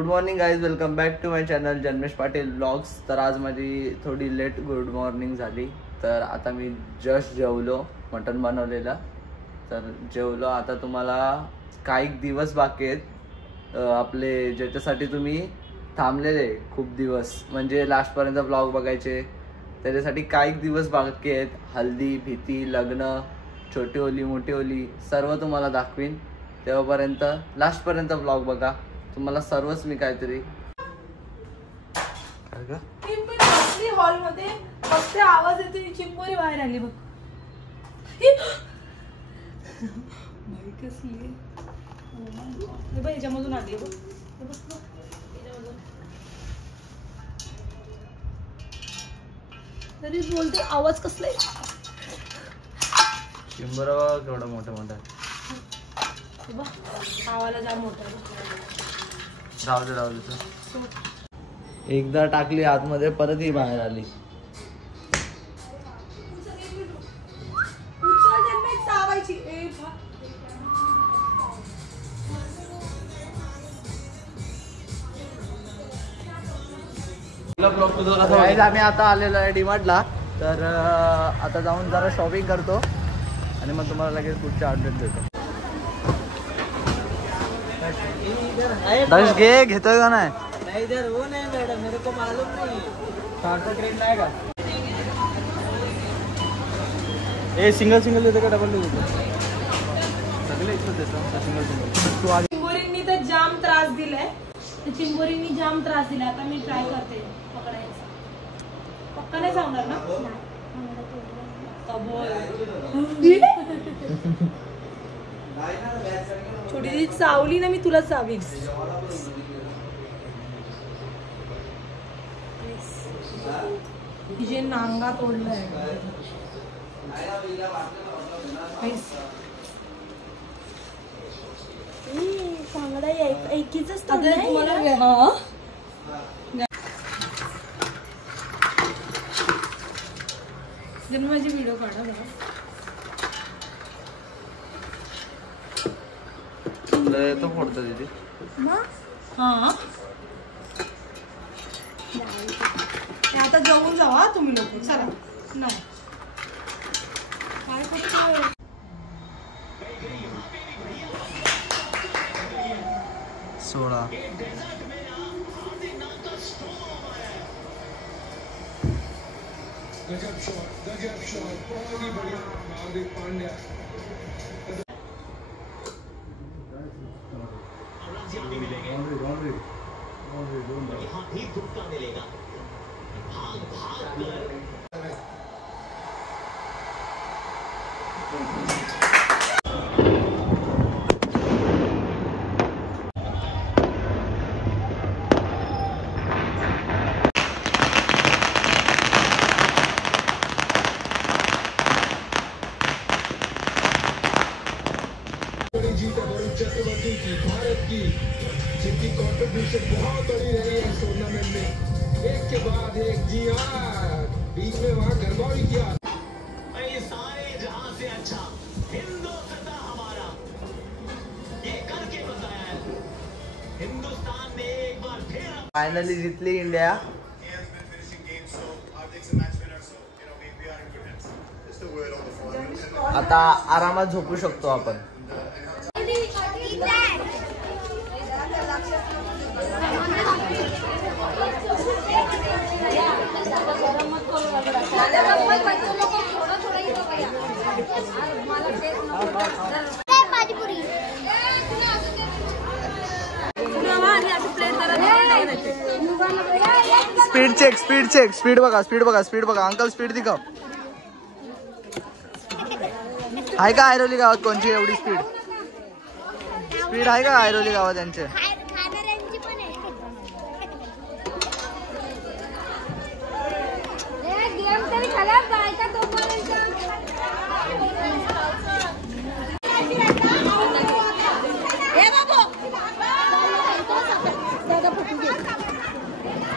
Good morning guys, welcome back to my channel Janmesh Patil vlogs. तर आज माझी थोडी लेट गुड मॉर्निंग झाली. तर आता मी जस्ट जेवलो, मटण बनवलेलं. तर जेवलो. आता तुम्हाला काही दिवस बाकी आहेत आपले, ज्याच्यासाठी तुम्ही थांबलेले खूप दिवस, म्हणजे लास्टपर्यंत ब्लॉग बघायचे. त्याच्यासाठी काही दिवस बाकी आहेत. हल्दी, भीती, लग्न, छोटी ओली, मोठी ओली सर्व तुम्हाला दाखवीन. तेव्हापर्यंत लास्टपर्यंत ब्लॉग बघा. तुम्हाला सर्वच मी काहीतरी हॉल मध्ये फक्त आवाज येतो. चिंबोरी बाहेर आली बघ. याच्यामधून आली बघ. तरी बोलते आवाज कसला आहे. चिंबोरा केवढा मोठा मोठा आवाला जा मोठा. राहू दे एकदा टाकली आतमध्ये, परत ही बाहेर आली. आम्ही आता आलेलो आहे डीमार्टला. तर आता जाऊन जरा शॉपिंग करतो आणि मग तुम्हाला लगेच पुढचे अपडेट देतो. दर्श घे, घेतोय का नाही? नहीं इधर वो नहीं मैडम, मेरे को मालूम नहीं. सारखं ट्रेन नाही का? ए सिंगल सिंगल देतो का डबल देतो? सगळे इथं देतो सिंगल सिंगल. चिंबोरींनी तर जाम त्रास दिलाय. चिंबोरींनी जाम त्रास दिलाय. आता मी ट्राय करते पकडायचा. पक्का नाही सांगणार ना? छोटी चावली ना मी तुला चावीन. तिचे नांगा तोडलाय. चांगला एकीच माझी व्हिडिओ काढा बघा. तो फोडतो तिथे. हा आता जाऊन जावा तुम्ही लोक. चला नाही काय करतो. सोळा मिलेगा. भारत की जिनकी कंट्रीब्यूशन बहुत बड़ी रही है इस टूर्नामेंट में. एक के बाद एक जी हाँ, बीच में वहाँ गरबा भी किया. सारे जहां से अच्छा हिंदुस्तान हमारा ये करके बताया है. हिंदुस्तान ने एक बार फिर फायनली जितली इंडिया. आता आरामात झोपू शकतो आपण. Speed check, speed check, speed बघा, स्पीड बघा, स्पीड बघा. अंकल स्पीड दिखाव. आहे का ऐरोली गावात कोणची एवढी स्पीड? स्पीड आहे का ऐरोली गावात यांचे?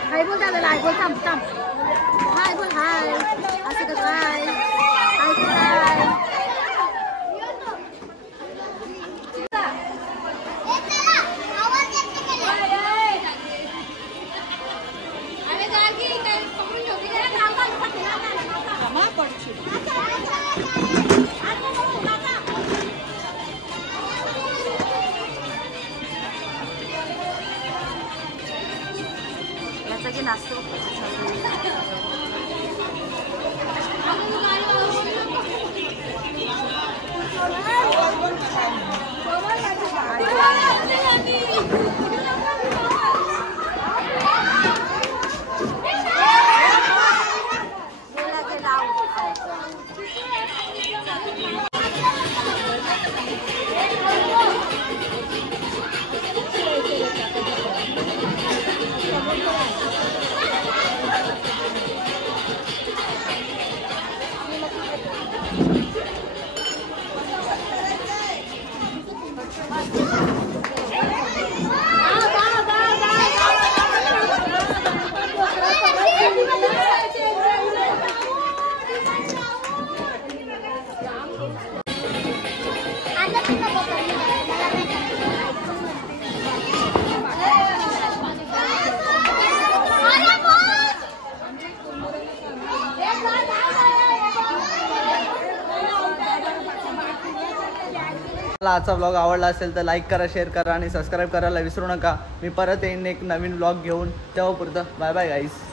हाय बोल दादा, हाय बोल. थांब थांब. हाय बोल. हाय असं कसं. हाय हाय. आवाज नाचतो. आजचा व्लॉग आवडला असेल तर लाईक करा, शेअर करा आणि सबस्क्राईब करायला विसरू नका. मी परत येईन एक नवीन व्लॉग घेऊन. तेव्हा पुरतं बाय बाय गाईस.